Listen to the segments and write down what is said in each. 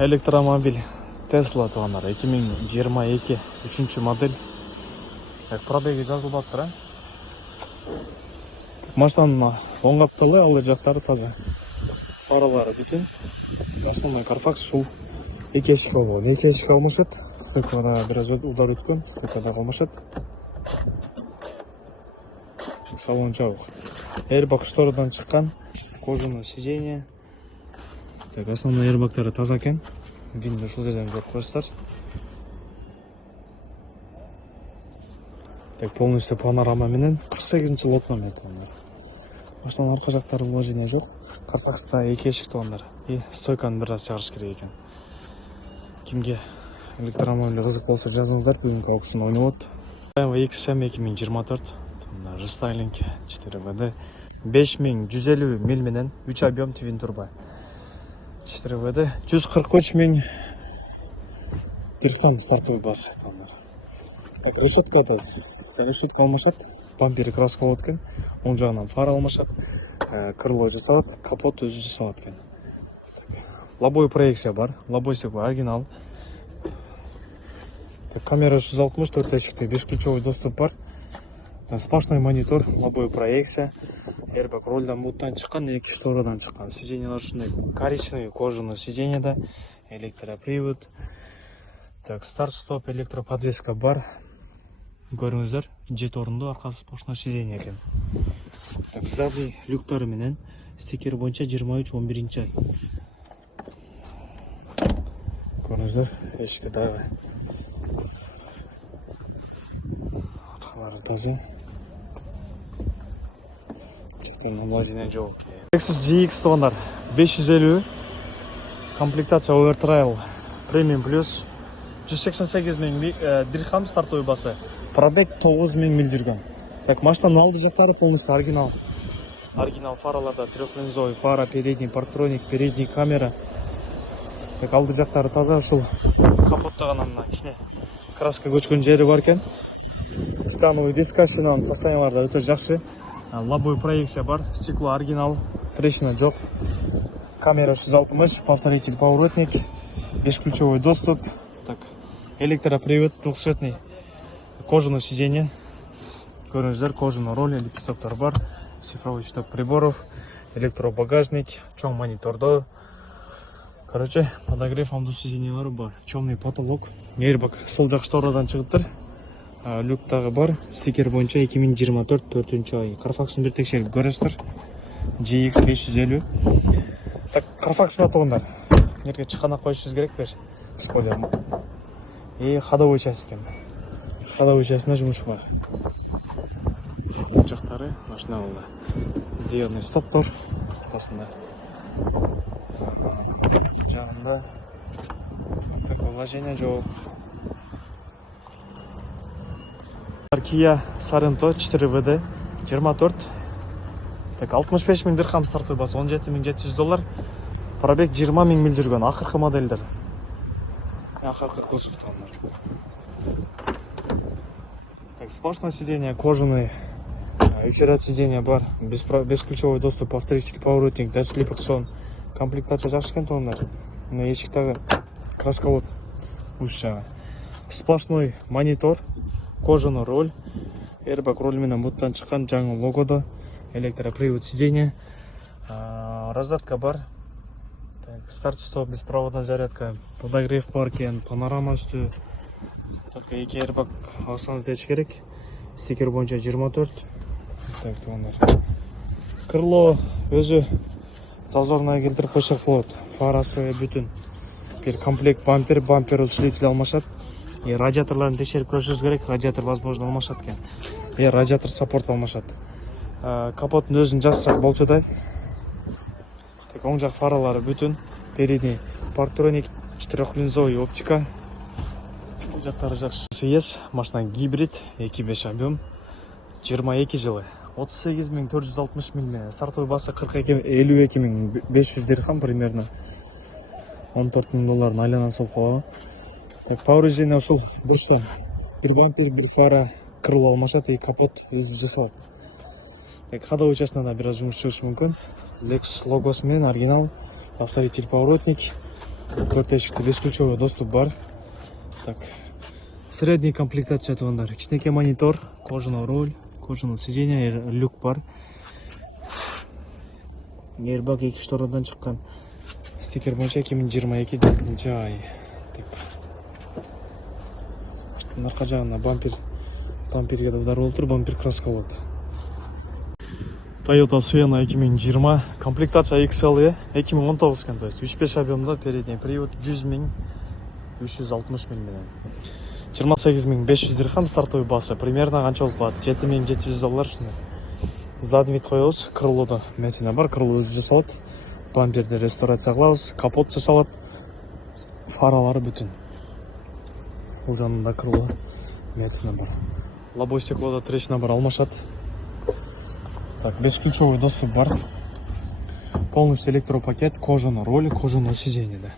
электромобиль Tesla тугандар 2022 3 модель. Пробеги жазылбаптыр, а? Машинаның оң капталы, алды жактары таза. Фаралары бүтүн. Основной Carfax шул 2 эшик болгон. 2 эшик алмашат. Стекада бираз удар өткөн, стекада калмашат. Салон жабык. Airbag шторадан чыккан, кожаное сиденье. Так, основной airbagтары таза экен. Винді ушул жерден көрүп коесуздар. Так, полностью панорама менен 48-жыл лот номер тугандар. Машинанын арка жактары вложение жок. Carfax'та 2 эшик тугандар. И стойканы бир аз чыгарыш керек экен. Кимге электромобиль кызык болсо жазыңыздар, бүгүнкү аукцион ойнойт. BMW X5 2024 тугандар, рестайлинг 4WD 5150 мил менен 3 объем твин турбо. 4WD 143 миң дирхам стартовый басы тугандар. Так, решеткада решетка алмашат, бампери краска болот экен, оң жагынан фара алмашат, крыло жасалат, капот өзү жасалат экен. Лобовой проекция бар, лобовой стекло оригинал. Так, камера 360, 4 эшикте, бешключевой доступ бар. Сплошной монитор, лобовой проекция, airbag рольдан буттан чыккан, 2 шторадан чыккан. Сиденьелер ушундай коричневый кожаный сиденьеда, электропривод. Так, старт-стоп, электроподвеска бар. Көрүңүздөр, 7 орундуу, аркасы сплошной сиденье экен. Так, задний люктары менен стикер боюнча 23-11 ай. Көрүңүздөр, эшикте дагы аркалары таза. Вложение жок. Lexus GX тугандар, 550 комплектация Overtrail Premium Plus 188 миң дирхам стартовый басы. Пробег 9 миң мил жүргөн. Так, машинанын алды жактары полностью оригинал. Оригинал фараларда трехлинзовый фара, передний парктроник, передний камера. Так, алды жактары таза, ушул капотта гана мына кичине краска көчкөн жери бар экен. Становый диска шинанын состояниялары өтө жакшы. Лобовой проекция бар, стекло оригинал, трещина жок. Камера 360, повторитель поворотник, бесключевой доступ. Так, электропривод, двухцветный кожаное сиденье. Көрүңүздөр, кожаный роль, лепестоктор бар, цифровой щиток приборов, электробагажник, чоң монитордо. Короче, подогрев амду сиденьелери бар, чёмный потолок, airbag сол жак шторадан чыгыптыр. Люк тагы бар, стикер боюнча 2024 4 ай. Carfax'ын бир текшерип көрөсүздөр. GX 550. Так, Carfax'га тугандар. Жерге чыкана коюшубуз керек бер. Спойлер. Ходовой часть экен. Ходовой частьына жумуш бар. Жактары машина болду. Диодный стоптор аркасында. Жанында так вложение жок. Kia Sorento 4WD 24. Так, 65 миң дирхам стартовый басы, 17 700 доллар. Пробег 20 миң мил жүргөн, акыркы модельдер. Акыркы кузовтондар. Так, сплошное сиденье, кожаный, 3 ряд сиденья бар, бесключевой доступ, повторитель поворотник, датчик акцион. Комплектация жакшы экен тугандар. Мына эшиктеги краска вот уш жагы. Сплошной монитор, кожаный роль, airbag роль менен буттан чыккан, жаңы логодо, электропривод сиденье, раздатка бар. Так, старт-стоп, беспроводная зарядка, подогрев бар экен, панорама үстү. Только 2 airbag алсаңыз теч керек. Стикер боюнча 24. Так, тугандар. Крыло өзү зазорная келтирип койсок болот. Фарасы бүтүн. Бир комплект бампер усилитель алмашат. Радиаторларын текшерип көрүшүңүз керек. Радиатор возможно алмашат экен. Радиатор саппорт алмашат. Капоттун өзүн жазсак болчу да. Так, оң жак фаралары бүтүн. Передний парктроник, четырехлинзовый оптика. Жактары жакшы. CS машина гибрид, 2.5 объем, 22 жылы, 38 460 мил менен стартовый басы 52 500 дирхам примерно. 14 миң доллардын айланасы болуп калган. Так, повреждение ушул бурчта. Бир бампер, бир фара, крыло алмашат, и капот өзү жасалат. Так, ходовой частина бир аз жумуш чыгышы мүмкүн. Lexus логосу менен оригинал, повторитель поворотник, 4 эшикте бесключовый доступ бар. Так, средний комплектация тугандар. Кичинекей монитор, кожаный руль, кожаный сиденье, люк бар. Airbag 2 шторадан чыккан. Стикер боюнча 2022 ай. Арка жагына бамперге да удар болуп тур, бампер краска болот. Toyota Sienna 2020, комплектация XL 2019 екен, то есть 3.5 объемда, передний привод 100 000, 360 000 менен. 28 500 дирхам стартовый басы, примерно канча болуп калат? $7700 ушундай. Задний вид коебуз, крылода мятина бар, крыло өзү жасалат, бамперди реставрация кылабыз, капот жасалат, фаралары бүтүн. Бул жанында крыло мятина бар. Лобовое стеклода трещина бар, алмашат. Так, бесключевой доступ бар. Полностью электропакет, кожаный руль, кожаное сиденье, да.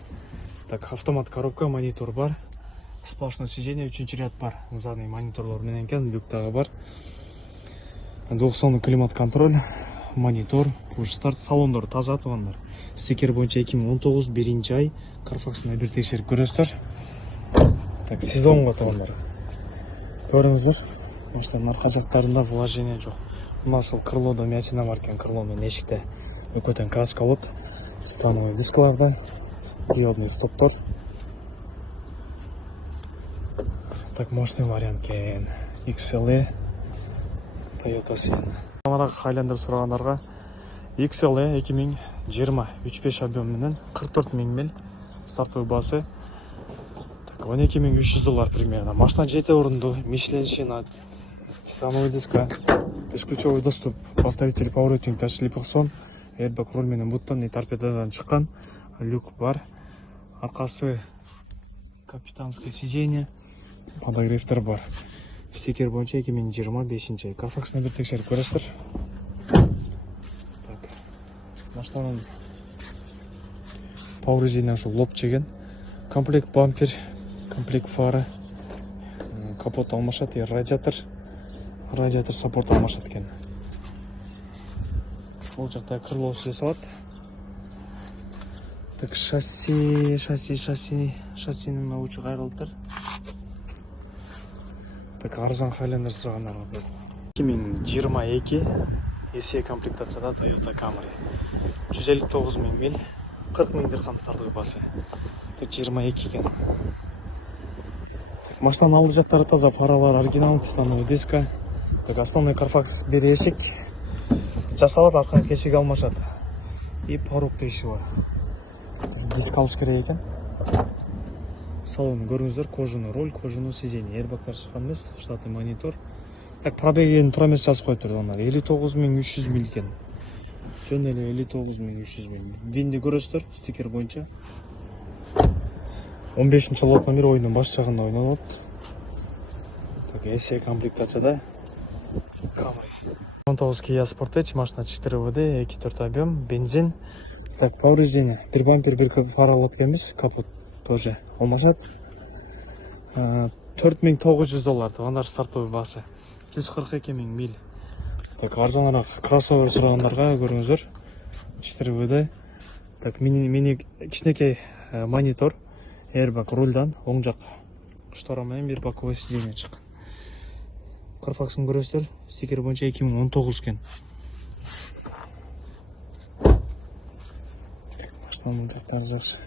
Так, автомат коробка, монитор бар. Сплошное сиденье, 3-нчи ряд бар. Задний мониторлор менен экен, люктагы бар. Двухзонный климат контроль, монитор, push старт, салондор таза тугандар. Стикер боюнча 2019 1-нчи ай, Carfax'ына бир текшерип көрөсүздөр. Так, сезонго тугандар. Көрүңүздөр. Машинанын арка жактарында вложение жок. Мына ушул крылода мятина бар экен, крылонун эшикте өкөтөн краска болот. Становый дискаларда, диодный стоптор. Так, мощный вариант экен. XLE Toyota Sienna. Камераға Highlander сурагандарга XLE 2020 3.5 объем менен 44 000 миль стартовый басы. Так, $12 300 примерно. Машина 7 орунду, Michelin шина, становый диска, бесключовый доступ, повторитель поворотник, дач-липоксон, airbag руль менен буттан и торпедадан чыккан, люк бар, аркасы капитанское сиденье, подогревтер бар. Стикер боюнча 2025 ай. Carfax'ына бир текшерип көрөсүздөр. Так, машинанын повреждение ушул лоб чеген. Комплект бампер, комплект фары, капот алмашат, и радиатор саппорт алмашат экен. Бул жакта крылоосу жасалат. Так, шассинин учу кайрылыптыр. Так, арзан Highlander сурагандарга 2022 SE комплектацияда Toyota Camry 159 000 миль, 40 000 дирхам стартовый басы. Так, 22 экен. Машинанын алды жактары таза, фаралар оригинал, становый диска. Так, основной Carfax бир эшик жасалат, арканкы эшик алмашат. И порог иши бар. Диск алыш керек экен. Салон көрүңүздөр, кожаный руль, кожаный сиденье, airbag'тар чыккан эмес, штатный монитор. Так, пробегин туура эмес жазып коюптур анар. 59 300 миль экен. Жөн эле 59 300 миль. Винди көрөсүздөр, стикер боюнча. 15-нчи лотна бир оюндун баш жагында ойнолот. Так, SE комплектацияда Camry. 19 Kia Sportage, машина 4 ВД, 2.4 объем, бензин. Так, повреждение. Бир бампер, бир фара лотка эмес, капот тоже алмашат. $4900 тугандар стартовый басы. 142 000 миль. Так, арзаныраак кроссовер сурагандарга көрүңүздөр. 4 ВД. Так, мини кичинекей монитор, airbag рульдан, оң жак штора менен бир боковой сиденье чыккан. Carfax'ын көрөсүздөр, стикер боюнча 2019 экен. Машинанын жактары жакшы.